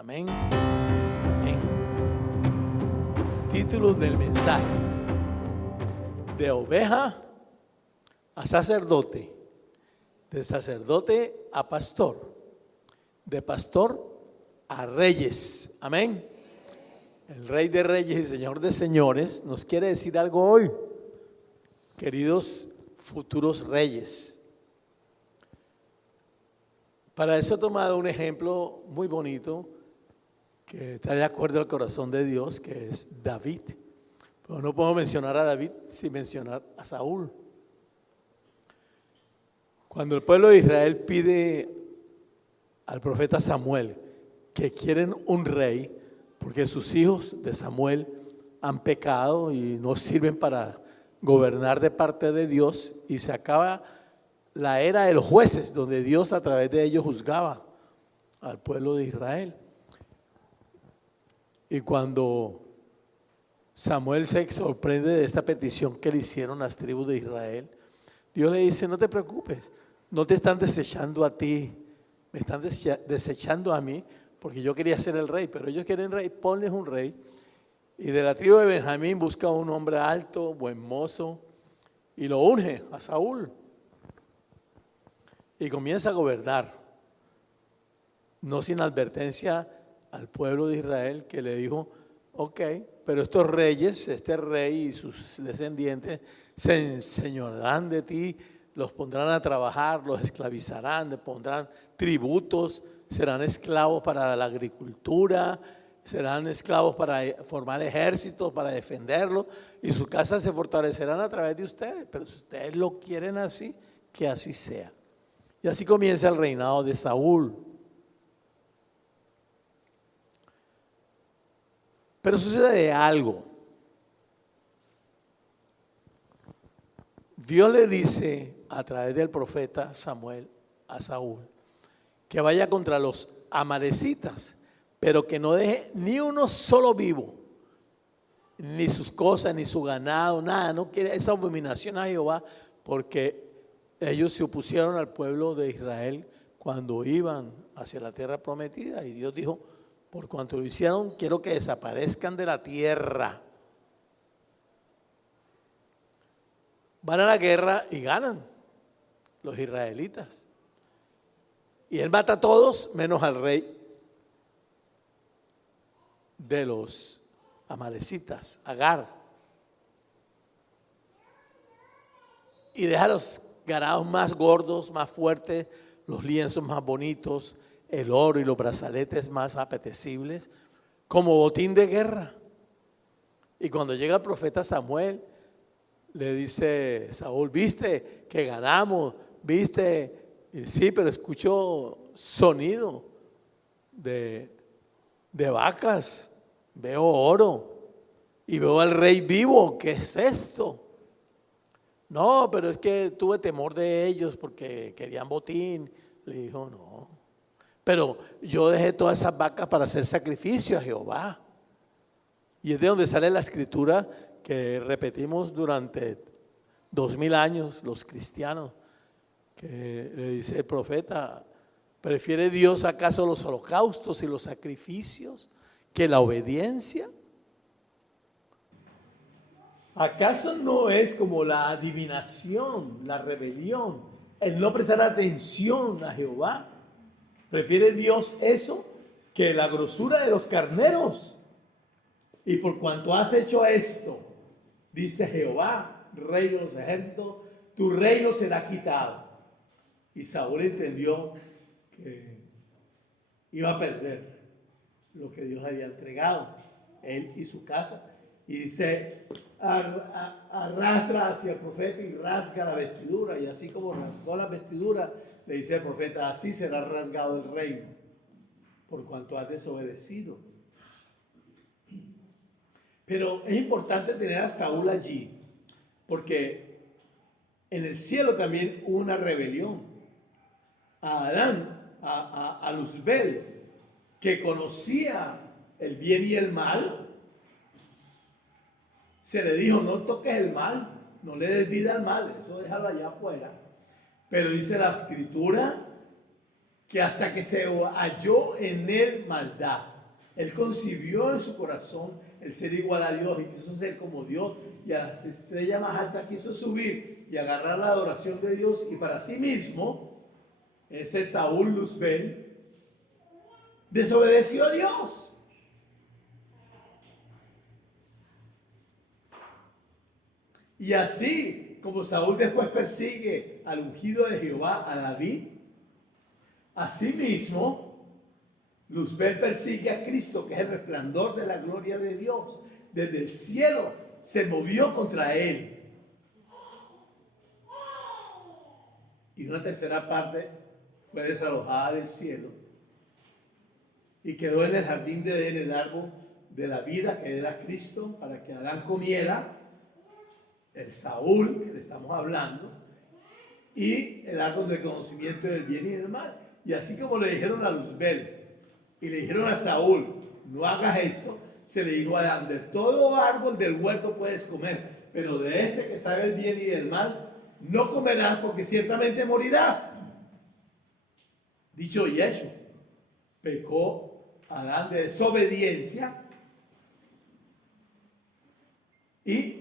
Amén. Amén. Título del mensaje: de oveja a sacerdote, de sacerdote a pastor, de pastor a reyes. Amén. El Rey de Reyes y Señor de Señores nos quiere decir algo hoy, queridos futuros reyes. Para eso he tomado un ejemplo muy bonito que está de acuerdo al corazón de Dios, que es David. Pero no puedo mencionar a David sin mencionar a Saúl. Cuando el pueblo de Israel pide al profeta Samuel que quieren un rey, porque sus hijos de Samuel han pecado y no sirven para gobernar de parte de Dios, y se acaba la era de los jueces, donde Dios a través de ellos juzgaba al pueblo de Israel. Y cuando Samuel se sorprende de esta petición que le hicieron las tribus de Israel, Dios le dice: no te preocupes, no te están desechando a ti, me están desechando a mí, porque yo quería ser el rey, pero ellos quieren rey, ponles un rey. Y de la tribu de Benjamín busca un hombre alto, buen mozo, y lo unge a Saúl. Y comienza a gobernar, no sin advertencia al pueblo de Israel, que le dijo: ok, pero estos reyes, este rey y sus descendientes se enseñorearán de ti, los pondrán a trabajar, los esclavizarán, le pondrán tributos, serán esclavos para la agricultura, serán esclavos para formar ejércitos, para defenderlo, y sus casas se fortalecerán a través de ustedes. Pero si ustedes lo quieren así, que así sea. Y así comienza el reinado de Saúl. Pero sucede algo. Dios le dice a través del profeta Samuel a Saúl que vaya contra los amalecitas, pero que no deje ni uno solo vivo, ni sus cosas, ni su ganado, nada. No quiere esa abominación a Jehová, porque ellos se opusieron al pueblo de Israel cuando iban hacia la tierra prometida, y Dios dijo: por cuanto lo hicieron, quiero que desaparezcan de la tierra. Van a la guerra y ganan los israelitas. Y él mata a todos menos al rey de los amalecitas, Agar. Y deja los ganados más gordos, más fuertes, los lienzos más bonitos, el oro y los brazaletes más apetecibles, como botín de guerra. Y cuando llega el profeta Samuel, le dice Saúl: ¿viste que ganamos? ¿Viste? Y sí, pero escucho sonido de vacas, veo oro y veo al rey vivo. ¿Qué es esto? No, pero es que tuve temor de ellos porque querían botín. Le dijo: no, pero yo dejé todas esas vacas para hacer sacrificio a Jehová. Y es de donde sale la escritura que repetimos durante 2000 años los cristianos, que le dice el profeta: ¿prefiere Dios acaso los holocaustos y los sacrificios que la obediencia? ¿Acaso no es como la adivinación, la rebelión, el no prestar atención a Jehová? ¿Prefiere Dios eso que la grosura de los carneros? Y por cuanto has hecho esto, dice Jehová, Rey de los ejércitos, tu reino será quitado. Y Saúl entendió que iba a perder lo que Dios había entregado, él y su casa, y se arrastra hacia el profeta y rasga la vestidura. Y así como rasgó la vestidura, le dice el profeta: así será rasgado el reino, por cuanto has desobedecido. Pero es importante tener a Saúl allí, porque en el cielo también hubo una rebelión. A Adán, a Luzbel, que conocía el bien y el mal, se le dijo: no toques el mal, no le des vida al mal, eso déjalo allá afuera. Pero dice la escritura que hasta que se halló en él maldad, él concibió en su corazón el ser igual a Dios y quiso ser como Dios, y a las estrellas más altas quiso subir y agarrar la adoración de Dios, y para sí mismo, ese Saúl Luzbel, desobedeció a Dios. Y así como Saúl después persigue al ungido de Jehová, a David, asimismo Luzbel persigue a Cristo, que es el resplandor de la gloria de Dios. Desde el cielo se movió contra él. Y una tercera parte fue desalojada del cielo y quedó en el jardín de Edén el árbol de la vida, que era Cristo, para que Adán comiera, el Saúl que le estamos hablando, y el árbol del conocimiento del bien y del mal. Y así como le dijeron a Luzbel y le dijeron a Saúl, no hagas esto, se le dijo a Adán, de todo árbol del huerto puedes comer, pero de este que sabe el bien y del mal, no comerás, porque ciertamente morirás. Dicho y hecho, pecó Adán de desobediencia y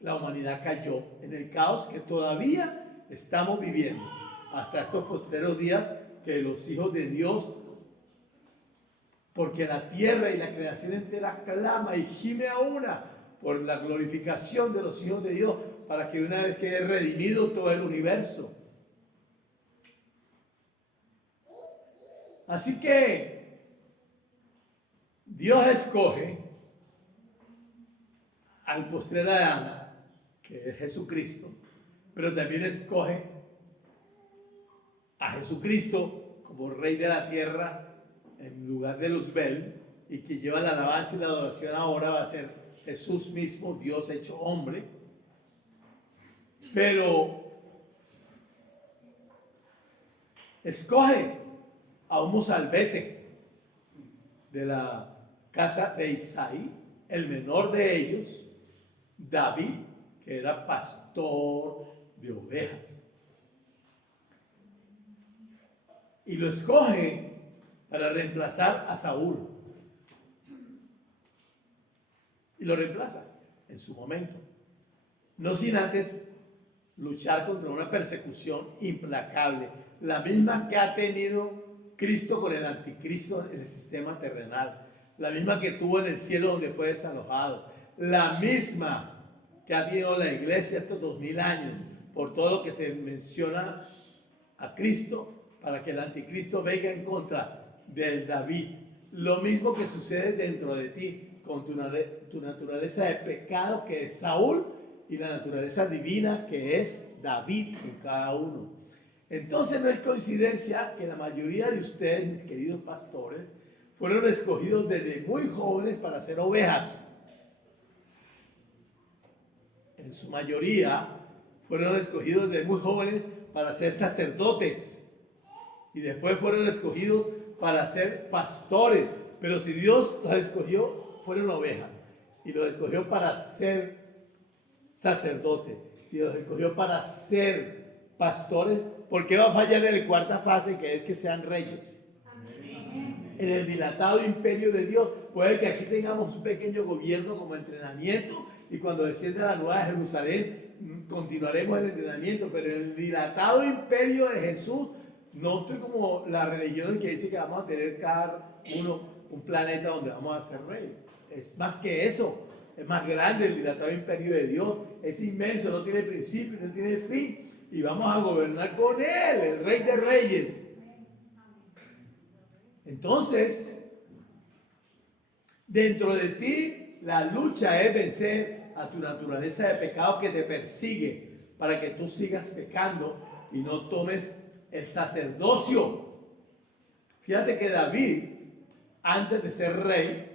la humanidad cayó en el caos que todavía estamos viviendo hasta estos postreros días, que los hijos de Dios, porque la tierra y la creación entera clama y gime a una por la glorificación de los hijos de Dios, para que una vez quede redimido todo el universo. Así que Dios escoge al postrer Adán, que es Jesucristo, pero también escoge a Jesucristo como Rey de la tierra en lugar de Luzbel, y que lleva la alabanza y la adoración ahora va a ser Jesús mismo, Dios hecho hombre. Pero escoge a un mozalbete de la casa de Isaí, el menor de ellos, David, que era pastor de ovejas. Y lo escoge para reemplazar a Saúl. Y lo reemplaza en su momento. No sin antes luchar contra una persecución implacable, la misma que ha tenido Cristo con el anticristo en el sistema terrenal, la misma que tuvo en el cielo donde fue desalojado, la misma que ha tenido la iglesia estos 2000 años, por todo lo que se menciona a Cristo, para que el anticristo venga en contra del David. Lo mismo que sucede dentro de ti, con tu naturaleza de pecado, que es Saúl, y la naturaleza divina, que es David en cada uno. Entonces no es coincidencia que la mayoría de ustedes, mis queridos pastores, fueron escogidos desde muy jóvenes para ser ovejas. En su mayoría fueron escogidos desde muy jóvenes para ser sacerdotes, y después fueron escogidos para ser pastores. Pero si Dios los escogió, fueron ovejas, y los escogió para ser sacerdotes, y los escogió para ser pastores. ¿Por qué va a fallar en la cuarta fase, que es que sean reyes? Amén. En el dilatado imperio de Dios, puede que aquí tengamos un pequeño gobierno como entrenamiento, y cuando descienda la nueva Jerusalén continuaremos el entrenamiento, pero en el dilatado imperio de Jesús, no estoy como la religión que dice que vamos a tener cada uno un planeta donde vamos a ser rey. Es más que eso, es más grande el dilatado imperio de Dios, es inmenso, no tiene principio, no tiene fin, y vamos a gobernar con él, el Rey de Reyes. Entonces, dentro de ti la lucha es vencer a tu naturaleza de pecado que te persigue, para que tú sigas pecando y no tomes el sacerdocio. Fíjate que David, antes de ser rey,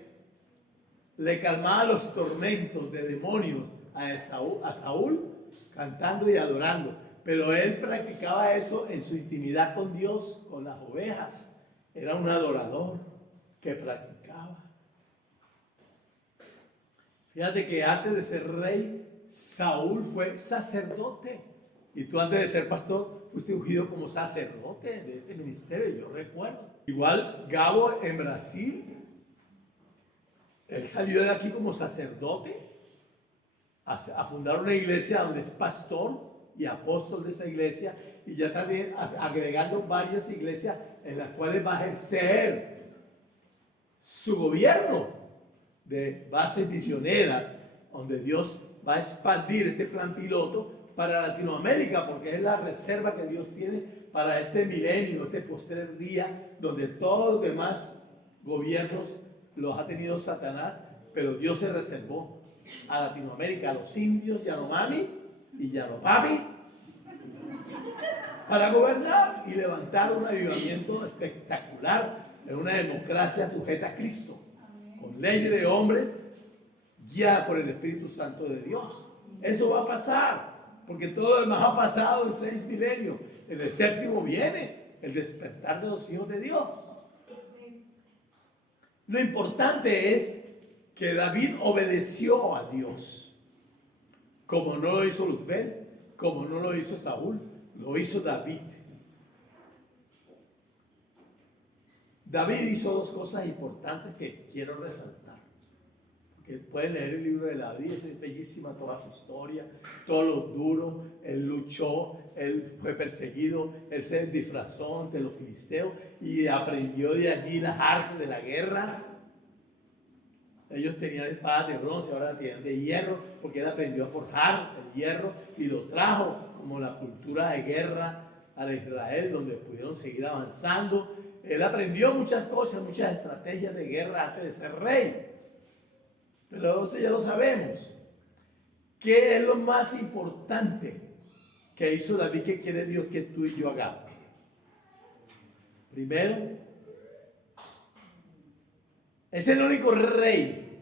le calmaba los tormentos de demonios a Saúl cantando y adorando. Pero él practicaba eso en su intimidad con Dios, con las ovejas. Era un adorador que practicaba. Fíjate que antes de ser rey, Saúl fue sacerdote. Y tú antes de ser pastor, fuiste ungido como sacerdote de este ministerio, yo recuerdo. Igual Gabo en Brasil, él salió de aquí como sacerdote a fundar una iglesia donde es pastor y apóstol de esa iglesia, y ya también agregando varias iglesias en las cuales va a ejercer su gobierno de bases misioneras, donde Dios va a expandir este plan piloto para Latinoamérica, porque es la reserva que Dios tiene para este milenio, este postrer día, donde todos los demás gobiernos los ha tenido Satanás, pero Dios se reservó a Latinoamérica, a los indios Yanomami y Yanopapi, para gobernar y levantar un avivamiento espectacular en una democracia sujeta a Cristo, con leyes de hombres guiada por el Espíritu Santo de Dios. Eso va a pasar, porque todo lo demás ha pasado en 6 milenios. En el 7º viene el despertar de los hijos de Dios. Lo importante es que David obedeció a Dios, como no lo hizo Luzbel, como no lo hizo Saúl, lo hizo David. David hizo 2 cosas importantes que quiero resaltar. Que pueden leer el libro de David, es bellísima toda su historia, todo lo duro, él luchó, él fue perseguido, él se disfrazó ante los filisteos y aprendió de allí las artes de la guerra. Ellos tenían espadas de bronce, ahora la tienen de hierro, porque él aprendió a forjar el hierro y lo trajo como la cultura de guerra a Israel, donde pudieron seguir avanzando. Él aprendió muchas cosas, muchas estrategias de guerra antes de ser rey. Pero eso ya lo sabemos. ¿Qué es lo más importante que hizo David que quiere Dios que tú y yo hagamos? Primero, es el único rey,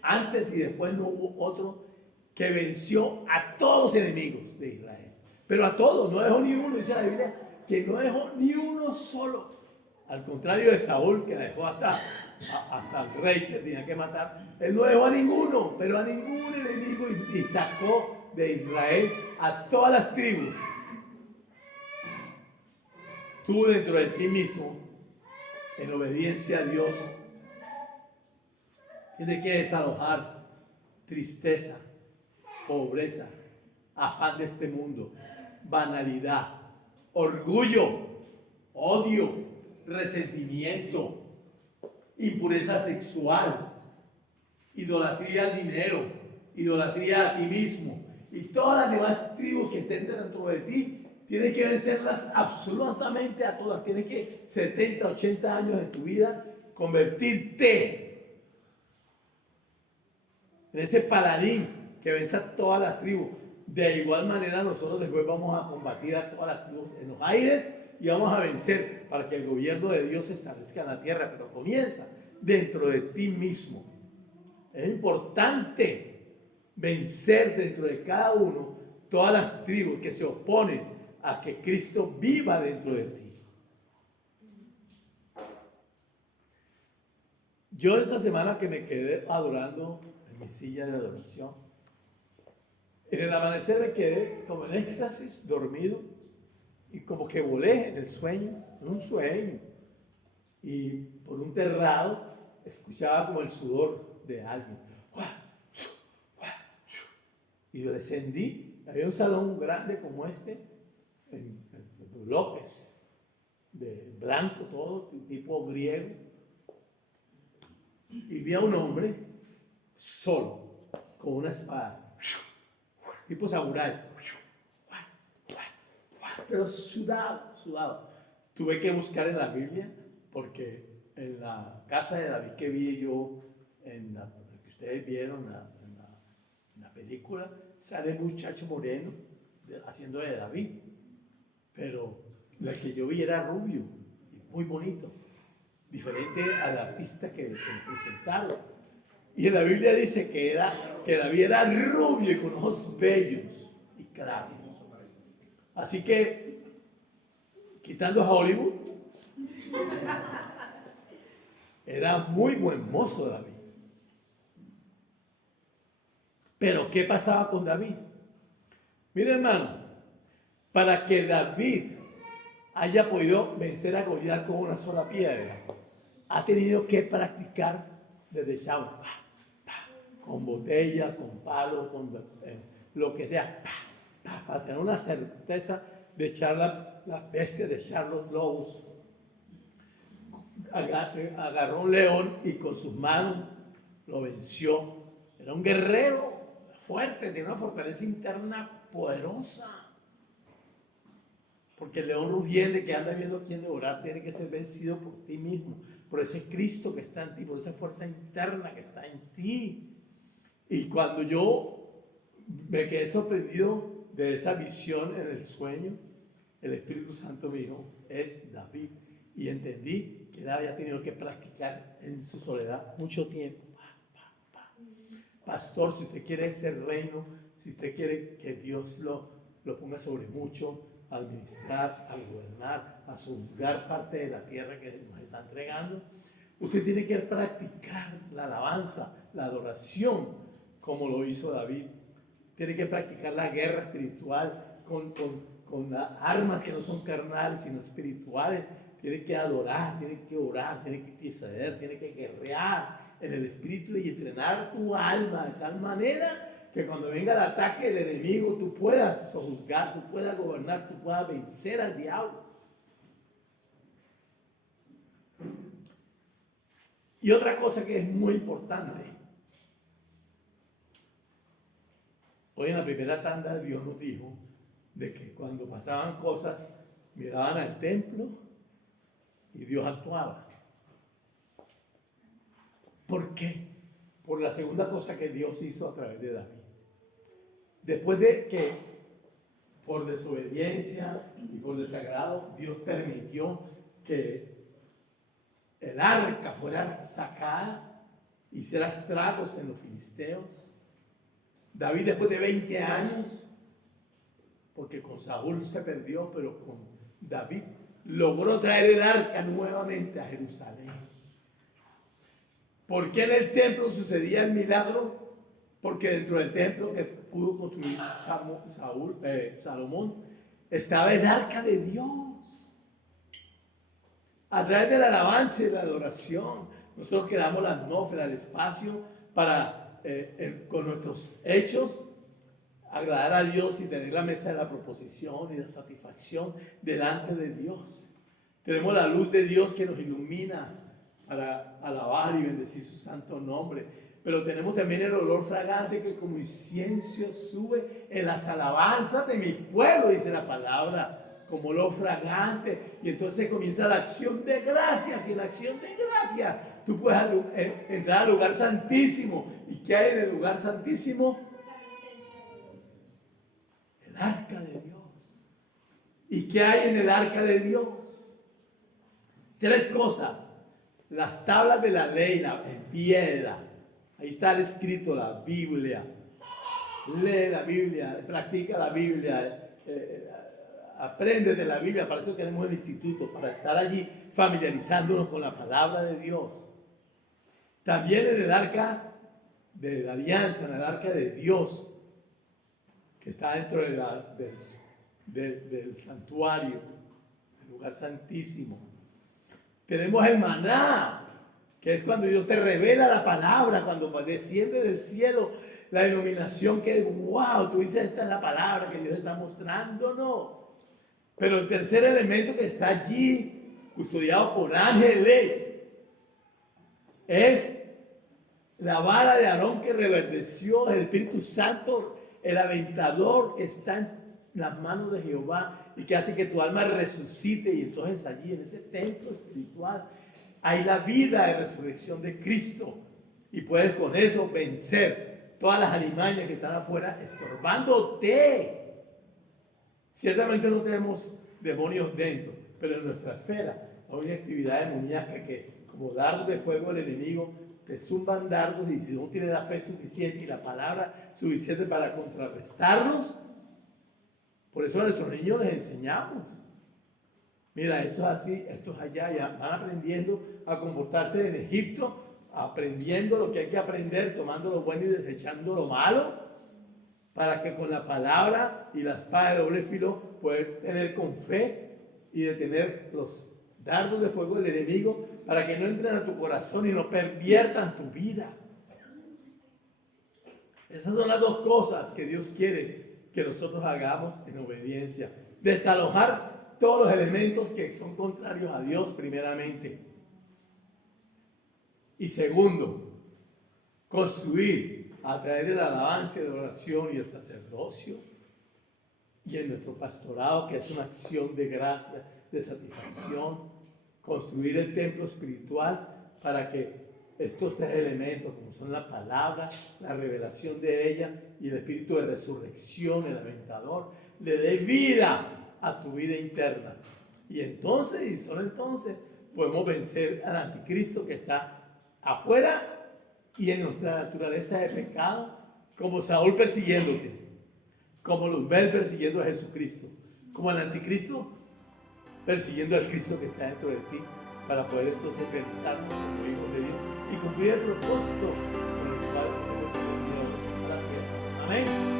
antes y después no hubo otro, que venció a todos los enemigos de Israel. Pero a todos, no dejó ni uno, dice la Biblia, que no dejó ni uno solo. Al contrario de Saúl, que dejó hasta el rey que tenía que matar, él no dejó a ninguno, pero a ningún enemigo, y sacó de Israel a todas las tribus. Tú dentro de ti mismo, en obediencia a Dios, tienes que desalojar tristeza, pobreza, afán de este mundo, banalidad, orgullo, odio, resentimiento, impureza sexual, idolatría al dinero, idolatría a ti mismo y todas las demás tribus que estén dentro de ti. Tienes que vencerlas absolutamente a todas. Tienes que 70, 80 años de tu vida convertirte en ese paladín que vence a todas las tribus. De igual manera nosotros después vamos a combatir a todas las tribus en los aires y vamos a vencer para que el gobierno de Dios se establezca en la tierra, pero comienza dentro de ti mismo. Es importante vencer dentro de cada uno todas las tribus que se oponen a que Cristo viva dentro de ti. Yo esta semana que me quedé adorando en mi silla de adoración, en el amanecer me quedé como en éxtasis, dormido, y como que volé en el sueño, en un sueño, y por un terrado escuchaba como el sudor de alguien. Y yo descendí, había un salón grande como este, en bloques, de blanco todo, tipo griego, y vi a un hombre solo, con una espada, tipo samurái, pero sudado. Tuve que buscar en la Biblia, porque en la casa de David que vi yo, que ustedes vieron en la película, sale el muchacho moreno haciendo de David, pero el que yo vi era rubio y muy bonito, diferente al artista que presentaron. Y en la Biblia dice que David era rubio y con ojos bellos y claros. Así que, quitando a Hollywood, era muy buen mozo David. Pero ¿qué pasaba con David? Mire, hermano, Para que David haya podido vencer a Goliat con una sola piedra, ha tenido que practicar desde chavo, con botella, con palo, con lo que sea, para tener una certeza de echar las bestias, de echar los lobos. Agarró un león y con sus manos lo venció. Era un guerrero fuerte, tenía una fortaleza interna poderosa. Porque el león rugiente que anda viendo a quién devorar tiene que ser vencido por ti mismo, por ese Cristo que está en ti, por esa fuerza interna que está en ti. Y cuando yo me quedé sorprendido de esa visión en el sueño, el Espíritu Santo me dijo, es David. Y entendí que él había tenido que practicar en su soledad mucho tiempo. Pastor, si usted quiere ser reino, si usted quiere que Dios lo ponga sobre mucho, a administrar, a gobernar, a subjugar parte de la tierra que nos está entregando, usted tiene que practicar la alabanza, la adoración, como lo hizo David. Tiene que practicar la guerra espiritual con las armas que no son carnales, sino espirituales. Tiene que adorar, tiene que orar, tiene que interceder, tiene que guerrear en el espíritu y entrenar tu alma de tal manera que cuando venga el ataque del enemigo tú puedas sojuzgar, tú puedas gobernar, tú puedas vencer al diablo. Y otra cosa que es muy importante. Hoy en la primera tanda Dios nos dijo de que cuando pasaban cosas miraban al templo y Dios actuaba. ¿Por qué? Por la segunda cosa que Dios hizo a través de David. Después de que por desobediencia y por desagrado Dios permitió que el arca fuera sacada, hiciera estragos en los filisteos. David, después de 20 años, porque con Saúl se perdió, pero con David logró traer el arca nuevamente a Jerusalén. ¿Por qué en el templo sucedía el milagro? Porque dentro del templo que pudo construir Salomón estaba el arca de Dios. A través de la alabanza y de la adoración, nosotros creamos la atmósfera, el espacio para, con nuestros hechos, agradar a Dios y tener la mesa de la proposición y la satisfacción delante de Dios. Tenemos la luz de Dios que nos ilumina para alabar y bendecir su santo nombre. Pero tenemos también el olor fragante que como incienso sube en las alabanzas de mi pueblo, dice la palabra, como olor fragante. Y entonces comienza la acción de gracias, y en la acción de gracias tú puedes entrar al lugar santísimo. ¿Y qué hay en el lugar santísimo? El arca de Dios. ¿Y qué hay en el arca de Dios? 3 cosas. Las tablas de la ley en piedra. Ahí está escrito la Biblia. Lee la Biblia, practica la Biblia, aprende de la Biblia. Para eso tenemos el instituto, para estar allí familiarizándonos con la palabra de Dios. También en el arca de la alianza, en el arca de Dios, que está dentro del santuario, el lugar santísimo. Tenemos el maná, que es cuando Dios te revela la palabra, cuando desciende del cielo la iluminación que es, wow, tú dices, esta es la palabra que Dios está mostrándonos. Pero el tercer elemento que está allí, custodiado por ángeles, es la vara de Aarón que reverdeció, el Espíritu Santo, el aventador que está en las manos de Jehová y que hace que tu alma resucite. Y entonces allí en ese templo espiritual hay la vida de resurrección de Cristo y puedes con eso vencer todas las alimañas que están afuera estorbándote. Ciertamente no tenemos demonios dentro, pero en nuestra esfera hay una actividad demoníaca que, como dardos de fuego del enemigo, te zumban dardos, y si no tienes la fe suficiente y la palabra suficiente para contrarrestarlos, por eso a nuestros niños les enseñamos. Mira, esto es así, esto es allá, ya van aprendiendo a comportarse en Egipto, aprendiendo lo que hay que aprender, tomando lo bueno y desechando lo malo, para que con la palabra y la espada de doble filo poder tener con fe y detener los dardos de fuego del enemigo para que no entren a tu corazón y no perviertan tu vida. Esas son las dos cosas que Dios quiere que nosotros hagamos en obediencia. Desalojar todos los elementos que son contrarios a Dios primeramente. Y segundo, construir a través de la alabanza, de la oración y el sacerdocio y en nuestro pastorado, que es una acción de gracia, de satisfacción, construir el templo espiritual para que estos tres elementos, como son la palabra, la revelación de ella y el espíritu de resurrección, el aventador, le dé vida a tu vida interna. Y entonces, y solo entonces, podemos vencer al anticristo que está afuera y en nuestra naturaleza de pecado, como Saúl persiguiéndote, como Luzbel persiguiendo a Jesucristo, como el anticristo persiguiendo al Cristo que está dentro de ti, para poder entonces realizarnos como hijos de Dios y cumplir el propósito con el cual hemos sido enviados a la tierra. Amén.